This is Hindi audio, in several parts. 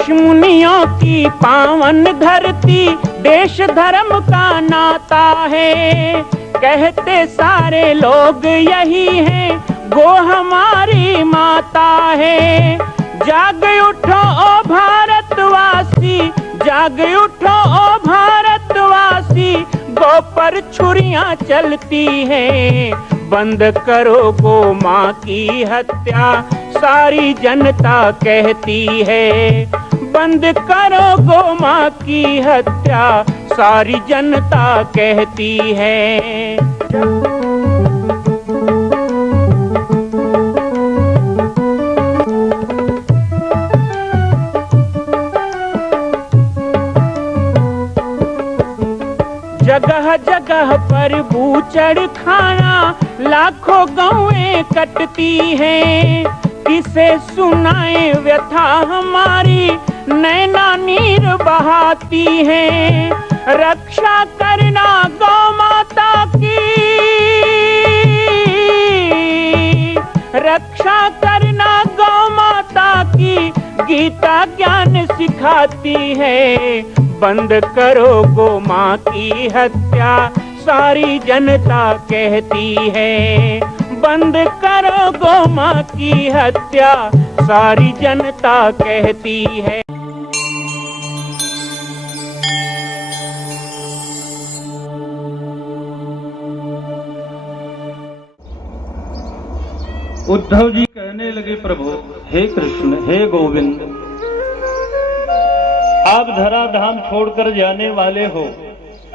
ऋषि मुनियों की पावन धरती, देश धर्म का नाता है। कहते सारे लोग यही हैं, गो हमारी माता है। जाग उठो ओ भारतवासी, जाग उठो ओ भारतवासी, गो पर छुरियां चलती हैं। बंद करो गो माँ की हत्या, सारी जनता कहती है। बंद करो गो माँ की हत्या, सारी जनता कहती है। जगह जगह पर बूचड़ खाना, लाखों गौएं कटती हैं। किसे सुनाए व्यथा हमारी, नैना नीर बहाती हैं। रक्षा करना गौ माता की, रक्षा करना गौ माता की, गीता ज्ञान सिखाती है। बंद करो गो माँ की हत्या, सारी जनता कहती है। बंद करो गो माँ की हत्या, सारी जनता कहती है। उद्धव जी कहने लगे, प्रभु हे कृष्ण हे गोविंद, आप धराधाम छोड़कर जाने वाले हो,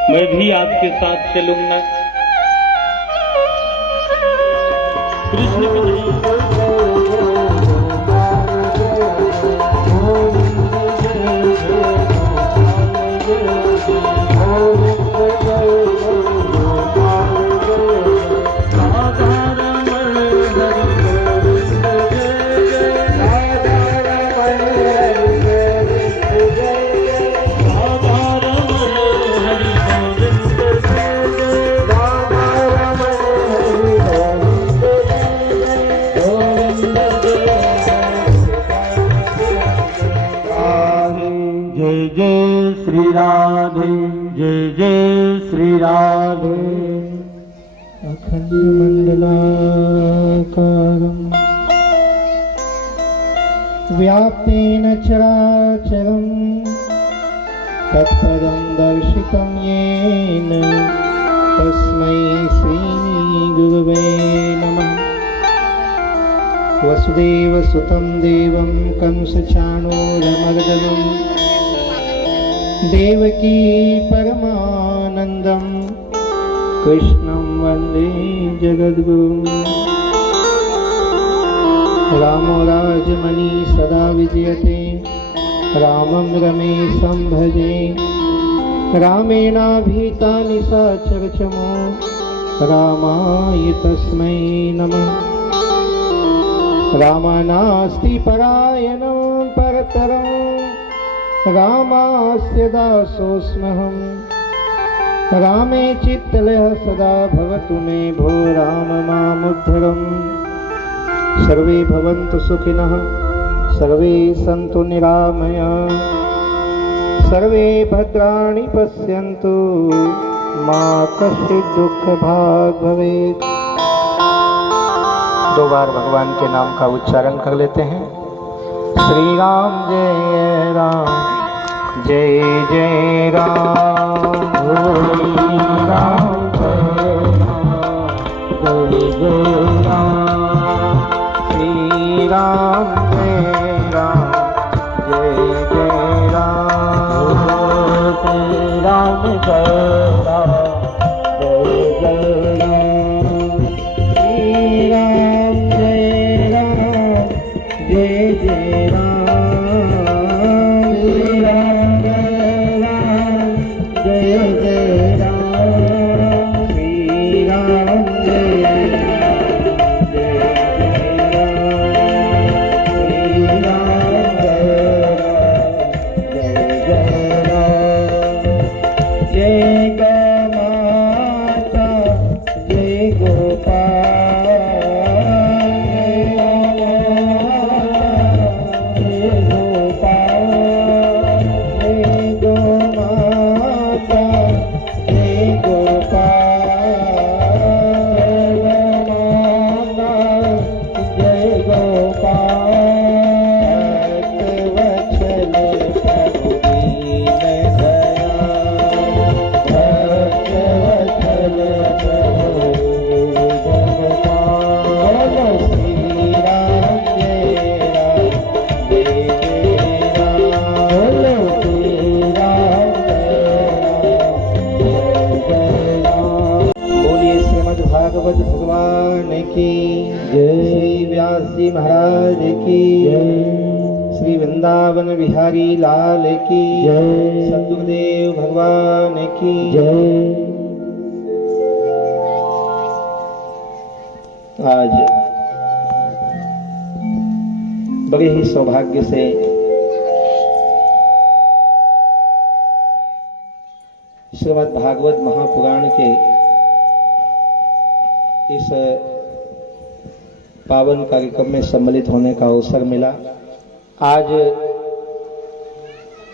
मैं भी आपके साथ चलूंगा। कृष्ण जय जय श्री राधे। अखंड मंडलाकारं व्याप्तेन चराचरं तत्पदं दर्शितं येन तस्मै श्री गुरवे नमः। वसुदेवसुतं देवं कंसचाणूरमर्दनं देवकी परमानंदं कृष्णं वंदे जगद्गुरुं। रामो राजमणि सदा विजयते, रामं रमेशं भजे। रामेणाभीता निशाचरचमो, रामाय तस्मै नमः। रामानास्ति परायणं परतरं, रामास्य दासोऽस्म्यहम्। रामे चित्तलयः सदा भवतु मे भो, राम मामुद्धरम्। सर्वे भवन्तु सुखिनः, सर्वे सन्तु निरामयाः, सर्वे भद्राणि पश्यन्तु, मा कश्चित् दुःखभाग् भवेत्। दो बार भगवान के नाम का उच्चारण कर लेते हैं। श्री राम जय राम, जय जय राम। श्री राम जय जय राम, श्री राम जय राम, जय जय राम। श्री राम जय राम, जय जय राम। श्री राम जय राम, जय जय राम। श्री राम जय राम, जय जय राम। श्री राम जय राम, जय व्यास जी महाराज की श्री वृंदावन बिहारी लाल की सद्गुरुदेव भगवान की आज बड़े ही सौभाग्य से श्रीमद् भागवत महापुराण के इस पावन कार्यक्रम में सम्मिलित होने का अवसर मिला। आज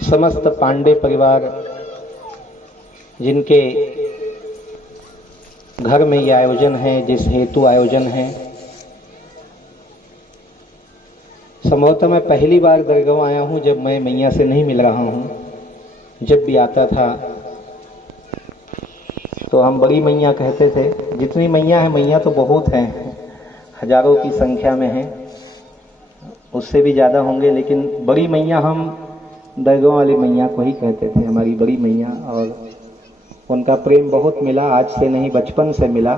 समस्त पांडे परिवार जिनके घर में यह आयोजन है, जिस हेतु आयोजन है, संभवतः मैं पहली बार दरगाह आया हूं जब मैं मैया से नहीं मिल रहा हूं। जब भी आता था तो हम बड़ी मैया कहते थे। जितनी मैया है, मैया तो बहुत हैं, हजारों की संख्या में हैं, उससे भी ज़्यादा होंगे, लेकिन बड़ी मैया हम दरगाह वाली मैया को ही कहते थे, हमारी बड़ी मैया। और उनका प्रेम बहुत मिला, आज से नहीं बचपन से मिला।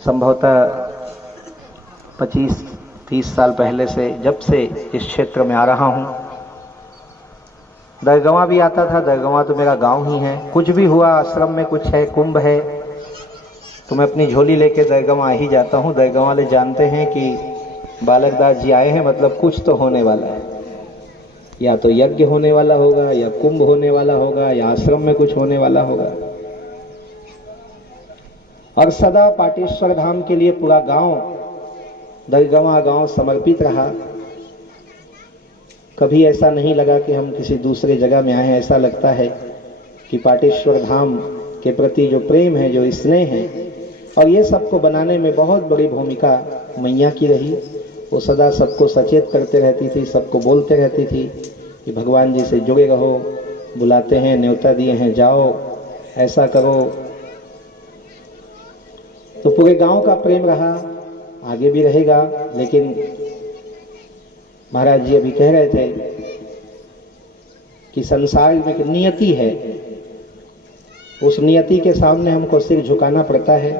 संभवतः 25-30 साल पहले से, जब से इस क्षेत्र में आ रहा हूँ। दरगाह भी आता था, दरगाह तो मेरा गांव ही है। कुछ भी हुआ, आश्रम में कुछ है, कुंभ है, तो मैं अपनी झोली लेके दरगाह आ ही जाता हूँ। दरगाह वाले जानते हैं कि बालक दास जी आए हैं, मतलब कुछ तो होने वाला है, या तो यज्ञ होने वाला होगा, या कुंभ होने वाला होगा, या आश्रम में कुछ होने वाला होगा। और सदा पाटेश्वर धाम के लिए पूरा गांव, दरगाह गांव समर्पित रहा। कभी ऐसा नहीं लगा कि हम किसी दूसरे जगह में आए हैं। ऐसा लगता है कि पाटेश्वर धाम के प्रति जो प्रेम है, जो स्नेह है, और ये सबको बनाने में बहुत बड़ी भूमिका मैया की रही। वो सदा सबको सचेत करते रहती थी, सबको बोलते रहती थी कि भगवान जी से जुड़े रहो, बुलाते हैं, न्योता दिए हैं, जाओ, ऐसा करो। तो पूरे गांव का प्रेम रहा, आगे भी रहेगा। लेकिन महाराज जी अभी कह रहे थे कि संसार में एक नियति है, उस नियति के सामने हमको सिर झुकाना पड़ता है।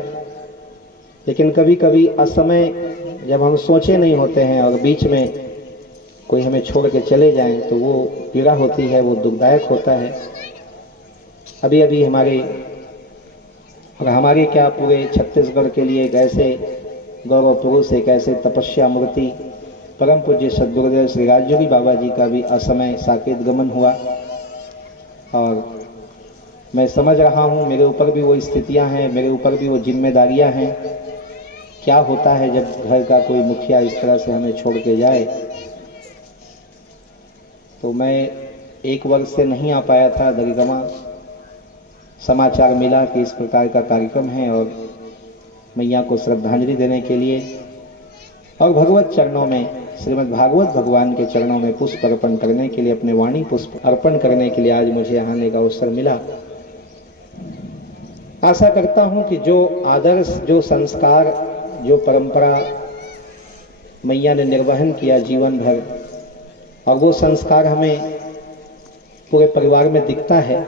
लेकिन कभी कभी असमय जब हम सोचे नहीं होते हैं और बीच में कोई हमें छोड़ के चले जाएं, तो वो पीड़ा होती है, वो दुखदायक होता है। अभी अभी हमारे क्या पूरे छत्तीसगढ़ के लिए एक ऐसे गौरव पुरुष, एक ऐसे तपस्या मूर्ति परम पूज्य सद्गुरुदेव श्री राजयोगी बाबा जी का भी असमय साकेत गमन हुआ। और मैं समझ रहा हूँ, मेरे ऊपर भी वो स्थितियाँ हैं, मेरे ऊपर भी वो जिम्मेदारियाँ हैं। क्या होता है जब घर का कोई मुखिया इस तरह से हमें छोड़ के जाए। तो मैं 1 वर्ष से नहीं आ पाया था दरगाह। समाचार मिला कि इस प्रकार का कार्यक्रम है, और मैया को श्रद्धांजलि देने के लिए और भगवत चरणों में, श्रीमद् भागवत भगवान के चरणों में पुष्प अर्पण करने के लिए, अपने वाणी पुष्प अर्पण करने के लिए आज मुझे यहाँ आने का अवसर मिला। आशा करता हूँ कि जो आदर्श, जो संस्कार, जो परंपरा मैया ने निर्वहन किया जीवन भर, और वो संस्कार हमें पूरे परिवार में दिखता है,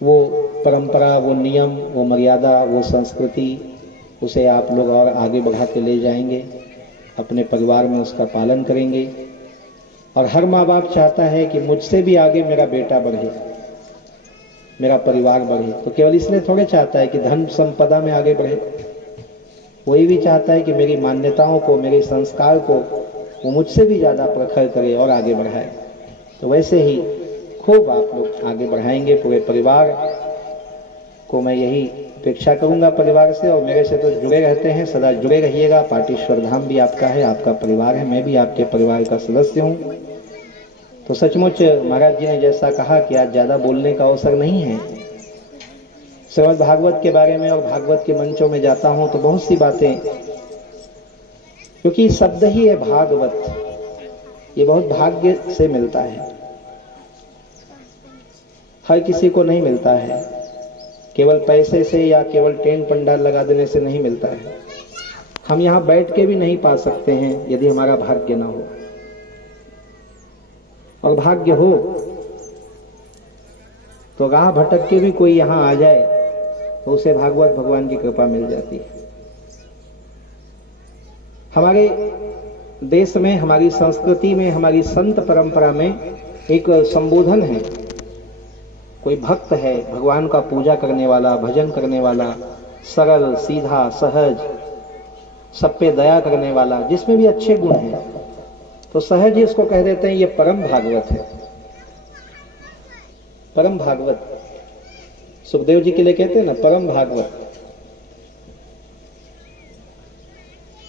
वो परंपरा, वो नियम, वो मर्यादा, वो संस्कृति, उसे आप लोग और आगे बढ़ा के ले जाएंगे, अपने परिवार में उसका पालन करेंगे। और हर माँ बाप चाहता है कि मुझसे भी आगे मेरा बेटा बढ़े, मेरा परिवार बढ़े। तो केवल इसलिए थोड़े चाहता है कि धन संपदा में आगे बढ़े, वही भी चाहता है कि मेरी मान्यताओं को, मेरे संस्कार को वो मुझसे भी ज़्यादा प्रखर करे और आगे बढ़ाए। तो वैसे ही खूब आप लोग आगे बढ़ाएंगे। पूरे परिवार को मैं यही अपेक्षा करूंगा परिवार से, और मेरे से तो जुड़े रहते हैं, सदा जुड़े रहिएगा। पाटेश्वर धाम भी आपका है, आपका परिवार है, मैं भी आपके परिवार का सदस्य हूँ। तो सचमुच महाराज जी ने जैसा कहा कि आज ज़्यादा बोलने का अवसर नहीं है। श्रीमद् भागवत के बारे में और भागवत के मंचों में जाता हूँ तो बहुत सी बातें, क्योंकि शब्द ही है भागवत, ये बहुत भाग्य से मिलता है, हर किसी को नहीं मिलता है। केवल पैसे से या केवल टेंट पंडाल लगा देने से नहीं मिलता है। हम यहाँ बैठ के भी नहीं पा सकते हैं यदि हमारा भाग्य ना हो। और भाग्य हो तो राह भटक के भी कोई यहाँ आ जाए तो उसे भागवत भगवान की कृपा मिल जाती है। हमारे देश में, हमारी संस्कृति में, हमारी संत परंपरा में एक संबोधन है। कोई भक्त है, भगवान का पूजा करने वाला, भजन करने वाला, सरल, सीधा, सहज, सब पे दया करने वाला, जिसमें भी अच्छे गुण हैं, तो सहज ही इसको कह देते हैं ये परम भागवत है। परम भागवत सुखदेव जी के लिए कहते हैं ना परम भागवत।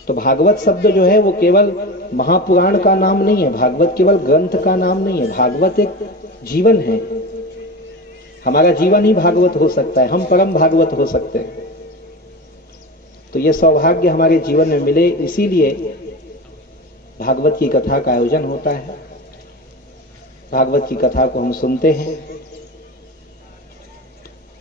तो भागवत शब्द जो है वो केवल महापुराण का नाम नहीं है, भागवत केवल ग्रंथ का नाम नहीं है, भागवत एक जीवन है। हमारा जीवन ही भागवत हो सकता है, हम परम भागवत हो सकते हैं। तो ये सौभाग्य हमारे जीवन में मिले, इसीलिए भागवत की कथा का आयोजन होता है। भागवत की कथा को हम सुनते हैं।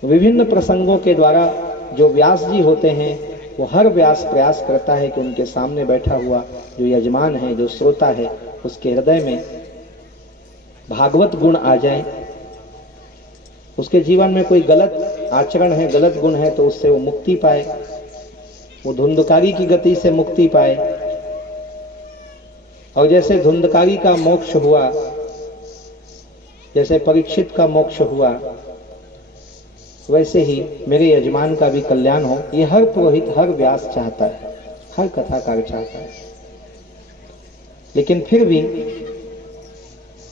विभिन्न प्रसंगों के द्वारा जो व्यास जी होते हैं वो हर व्यास प्रयास करता है कि उनके सामने बैठा हुआ जो यजमान है, जो श्रोता है, उसके हृदय में भागवत गुण आ जाए। उसके जीवन में कोई गलत आचरण है, गलत गुण है, तो उससे वो मुक्ति पाए, वो धुंधकारी की गति से मुक्ति पाए। और जैसे धुंधकारी का मोक्ष हुआ, जैसे परीक्षित का मोक्ष हुआ, वैसे ही मेरे यजमान का भी कल्याण हो। ये हर पुरोहित, हर व्यास चाहता है, हर कथाकार चाहता है। लेकिन फिर भी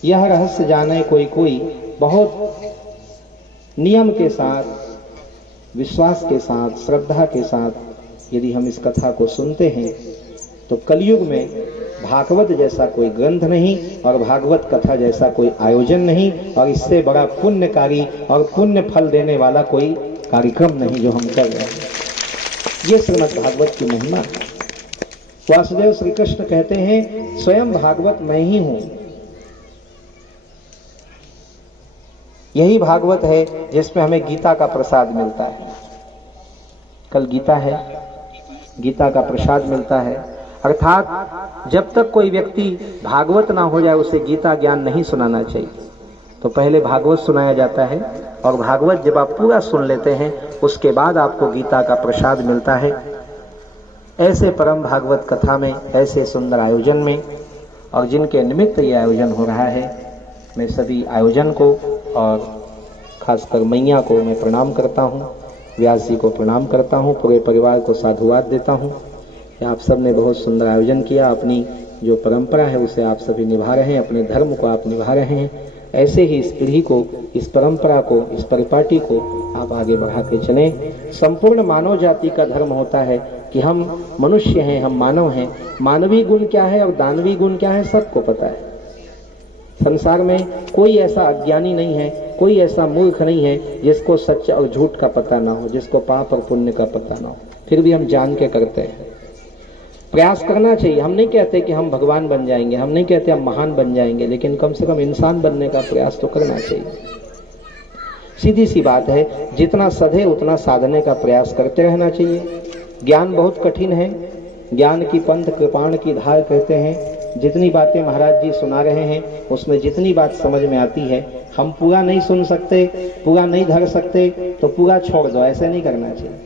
यह रहस्य जाने कोई बहुत नियम के साथ, विश्वास के साथ, श्रद्धा के साथ यदि हम इस कथा को सुनते हैं तो कलयुग में भागवत जैसा कोई ग्रंथ नहीं और भागवत कथा जैसा कोई आयोजन नहीं और इससे बड़ा पुण्यकारी और पुण्य फल देने वाला कोई कार्यक्रम नहीं जो हम कर रहे हैं। ये श्रीमद् भागवत की महिमा है। वासुदेव श्री कृष्ण कहते हैं स्वयं भागवत मैं ही हूं। यही भागवत है जिसमें हमें गीता का प्रसाद मिलता है। कल गीता है, गीता का प्रसाद मिलता है। अर्थात जब तक कोई व्यक्ति भागवत ना हो जाए उसे गीता ज्ञान नहीं सुनाना चाहिए। तो पहले भागवत सुनाया जाता है और भागवत जब आप पूरा सुन लेते हैं उसके बाद आपको गीता का प्रसाद मिलता है। ऐसे परम भागवत कथा में, ऐसे सुंदर आयोजन में, और जिनके निमित्त ये आयोजन हो रहा है, मैं सभी आयोजन को और खासकर मैया को मैं प्रणाम करता हूँ, व्यास जी को प्रणाम करता हूँ, पूरे परिवार को साधुवाद देता हूँ। आप सब ने बहुत सुंदर आयोजन किया। अपनी जो परंपरा है उसे आप सभी निभा रहे हैं, अपने धर्म को आप निभा रहे हैं। ऐसे ही इस पीढ़ी को, इस परंपरा को, इस परिपाटी को आप आगे बढ़ा के चलें। संपूर्ण मानव जाति का धर्म होता है कि हम मनुष्य हैं, हम मानव हैं। मानवीय गुण क्या है और दानवीय गुण क्या है सबको पता है। संसार में कोई ऐसा अज्ञानी नहीं है, कोई ऐसा मूर्ख नहीं है जिसको सच और झूठ का पता ना हो, जिसको पाप और पुण्य का पता ना हो। फिर भी हम जान के करते हैं। प्रयास करना चाहिए। हम नहीं कहते कि हम भगवान बन जाएंगे, हम नहीं कहते हम महान बन जाएंगे, लेकिन कम से कम इंसान बनने का प्रयास तो करना चाहिए। सीधी सी बात है, जितना सधे उतना साधने का प्रयास करते रहना चाहिए। ज्ञान बहुत कठिन है। ज्ञान की पंथ कृपाण की धार कहते हैं। जितनी बातें महाराज जी सुना रहे हैं उसमें जितनी बात समझ में आती है, हम पूरा नहीं सुन सकते, पूरा नहीं धर सकते तो पूरा छोड़ दो, ऐसे नहीं करना चाहिए।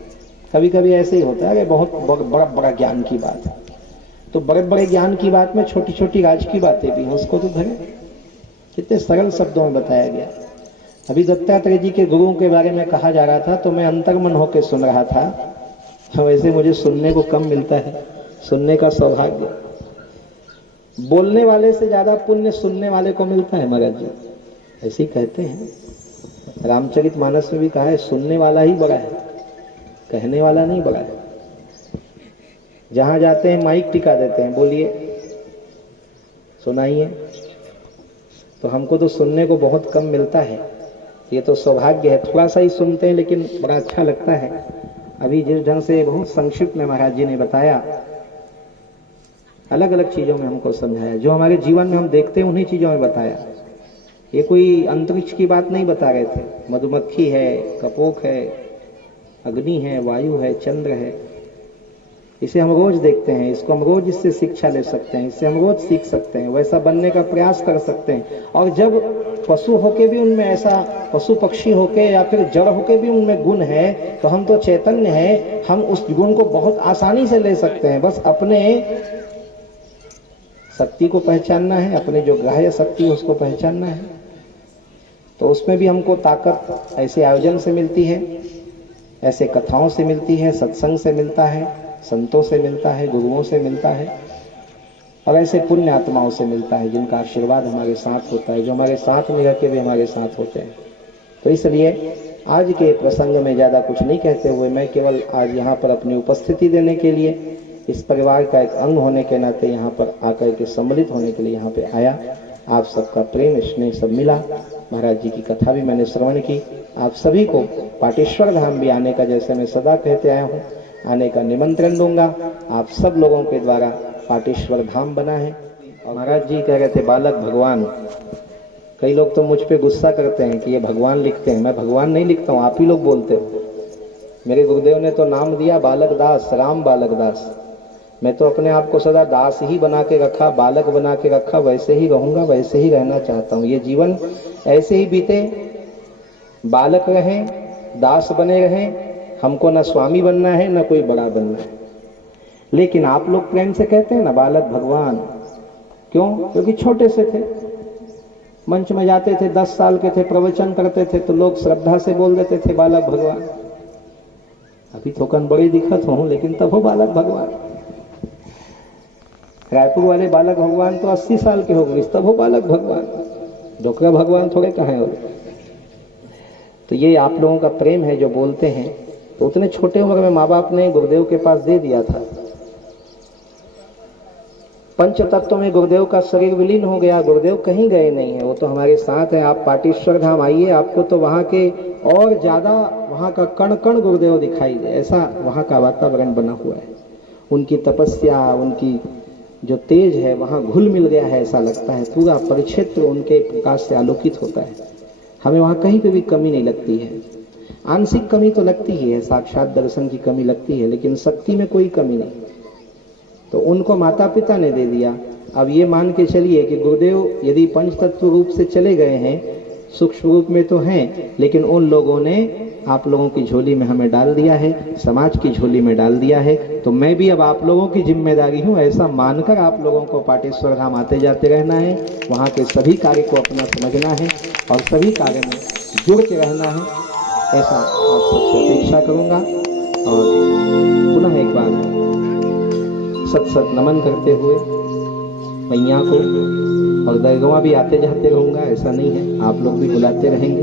कभी कभी ऐसे ही होता है, अरे बहुत बड़ा ज्ञान की बात है, तो बड़े बड़े ज्ञान की बात में छोटी छोटी राज की बातें भी हैं, उसको तो धरे। कितने सरल शब्दों में बताया गया। अभी दत्तात्रेय जी के गुरुओं के बारे में कहा जा रहा था तो मैं अंतर्मन होकर सुन रहा था। वैसे मुझे सुनने को कम मिलता है, सुनने का सौभाग्य। बोलने वाले से ज्यादा पुण्य सुनने वाले को मिलता है महाराज जी, ऐसे ही कहते हैं। रामचरितमानस में भी कहा है सुनने वाला ही बड़ा है, कहने वाला नहीं बड़ा है। जहां जाते हैं माइक टिका देते हैं, बोलिए सुनाइए, तो हमको तो सुनने को बहुत कम मिलता है। ये तो सौभाग्य है, थोड़ा सा ही सुनते हैं लेकिन बड़ा अच्छा लगता है। अभी जिस ढंग से बहुत संक्षिप्त में महाराज जी ने बताया, अलग अलग चीजों में हमको समझाया, जो हमारे जीवन में हम देखते हैं उन्हीं चीजों में बताया। ये कोई अंतरिक्ष की बात नहीं बता रहे थे। मधुमक्खी है, कपोक है, अग्नि है, वायु है, चंद्र है, इसे हम रोज देखते हैं, इसको हम रोज इससे शिक्षा ले सकते हैं, इससे हम रोज सीख सकते हैं, वैसा बनने का प्रयास कर सकते हैं। और जब पशु होके भी उनमें ऐसा, पशु पक्षी होके या फिर जड़ होके भी उनमें गुण है, तो हम तो चैतन्य हैं, हम उस गुण को बहुत आसानी से ले सकते हैं। बस अपने शक्ति को पहचानना है, अपने जो ग्राह्य शक्ति है उसको पहचानना है। तो उसमें भी हमको ताकत ऐसे आयोजन से मिलती है, ऐसे कथाओं से मिलती है, सत्संग से मिलता है, संतों से मिलता है, गुरुओं से मिलता है, और ऐसे पुण्य आत्माओं से मिलता है जिनका आशीर्वाद हमारे साथ होता है, जो हमारे साथ में रहकर भी हमारे साथ होते हैं। तो इसलिए आज के प्रसंग में ज़्यादा कुछ नहीं कहते हुए मैं केवल आज यहाँ पर अपनी उपस्थिति देने के लिए, इस परिवार का एक अंग होने के नाते यहाँ पर आकर के सम्मिलित होने के लिए यहाँ पे आया। आप सबका प्रेम स्नेह सब मिला, महाराज जी की कथा भी मैंने श्रवण की। आप सभी को पाटेश्वर धाम भी आने का, जैसे मैं सदा कहते आया हूँ, आने का निमंत्रण दूंगा। आप सब लोगों के द्वारा पाटेश्वर धाम बना है। और महाराज जी कह रहे थे बालक भगवान। कई लोग तो मुझ पे गुस्सा करते हैं कि ये भगवान लिखते हैं। मैं भगवान नहीं लिखता हूँ, आप ही लोग बोलते हो। मेरे गुरुदेव ने तो नाम दिया बालक दास, राम बालक दास। मैं तो अपने आप को सदा दास ही बना के रखा, बालक बना के रखा, वैसे ही रहूंगा, वैसे ही रहना चाहता हूँ। ये जीवन ऐसे ही बीते, बालक रहें, दास बने रहें। हमको ना स्वामी बनना है, ना कोई बड़ा बनना है। लेकिन आप लोग प्रेम से कहते हैं ना बालक भगवान, क्यों? क्योंकि छोटे से थे, मंच में जाते थे, 10 साल के थे, प्रवचन करते थे तो लोग श्रद्धा से बोल देते थे बालक भगवान। अभी थोकन बड़ी दिक्कत हो, लेकिन तब हो बालक भगवान। रायपुर वाले बालक भगवान तो 80 साल के हो गए, तब हो बालक भगवान। डोकरा भगवान थोड़े कहाँ हो। तो ये आप लोगों का प्रेम है जो बोलते हैं। तो उतने छोटे उम्र में माँ बाप ने गुरुदेव के पास दे दिया था। पंच तत्व में गुरुदेव का शरीर विलीन हो गया, गुरुदेव कहीं गए नहीं है, वो तो हमारे साथ है। आप पाटेश्वर धाम आइए, आपको तो वहाँ के और ज्यादा वहाँ का कण कण गुरुदेव दिखाई दे, ऐसा वहाँ का वातावरण बना हुआ है। उनकी तपस्या, उनकी जो तेज है वहाँ घुल मिल गया है, ऐसा लगता है। पूरा परिक्षेत्र उनके प्रकाश से आलोकित होता है। हमें वहाँ कहीं पे भी कमी नहीं लगती है। आंशिक कमी तो लगती ही है, साक्षात दर्शन की कमी लगती है, लेकिन शक्ति में कोई कमी नहीं। तो उनको माता पिता ने दे दिया। अब ये मान के चलिए कि गुरुदेव यदि पंच तत्व रूप से चले गए हैं, सूक्ष्म रूप में तो हैं, लेकिन उन लोगों ने आप लोगों की झोली में हमें डाल दिया है, समाज की झोली में डाल दिया है। तो मैं भी अब आप लोगों की जिम्मेदारी हूँ, ऐसा मानकर आप लोगों को पाटेश्वर धाम आते जाते रहना है। वहाँ के सभी कार्य को अपना समझना है और सभी कार्य में जुड़ के रहना है, ऐसा आप सबसे अपेक्षा करूँगा। और पुनः एक बार सत सत नमन करते हुए मैया को, और दरगाह भी आते जाते रहूँगा, ऐसा नहीं है, आप लोग भी बुलाते रहेंगे,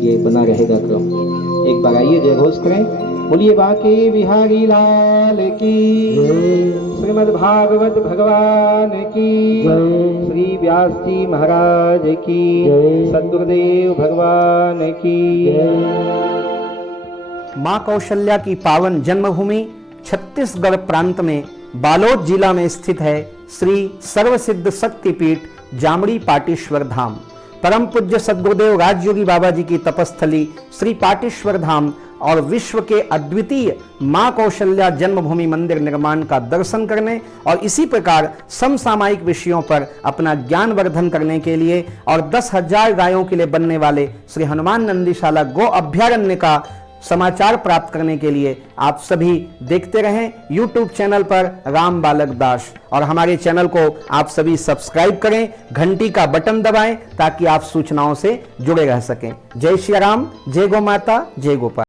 ये बना रहेगा क्रम। एक बार आइए, जय घोष करें, बोलिए बांके बिहारी लाल की, श्रीमद् भागवत भगवान की, श्री व्यास जी महाराज की, सद्गुरुदेव भगवान की। मां कौशल्या की पावन जन्मभूमि छत्तीसगढ़ प्रांत में बालोद जिला में स्थित है श्री सर्वसिद्ध शक्तिपीठ जामड़ी पाटेश्वर धाम। परम पूज्य सद्गुरुदेव राजयोगी बाबा जी की तपस्थली श्री पाटेश्वर धाम और विश्व के अद्वितीय मां कौशल्या जन्मभूमि मंदिर निर्माण का दर्शन करने और इसी प्रकार समसामयिक विषयों पर अपना ज्ञान वर्धन करने के लिए और 10,000 गायों के लिए बनने वाले श्री हनुमान नंदीशाला गो अभ्यारण्य का समाचार प्राप्त करने के लिए आप सभी देखते रहें YouTube चैनल पर राम बालक दास, और हमारे चैनल को आप सभी सब्सक्राइब करें, घंटी का बटन दबाएं ताकि आप सूचनाओं से जुड़े रह सकें। जय श्री राम, जय गौ माता, जय गोपाल।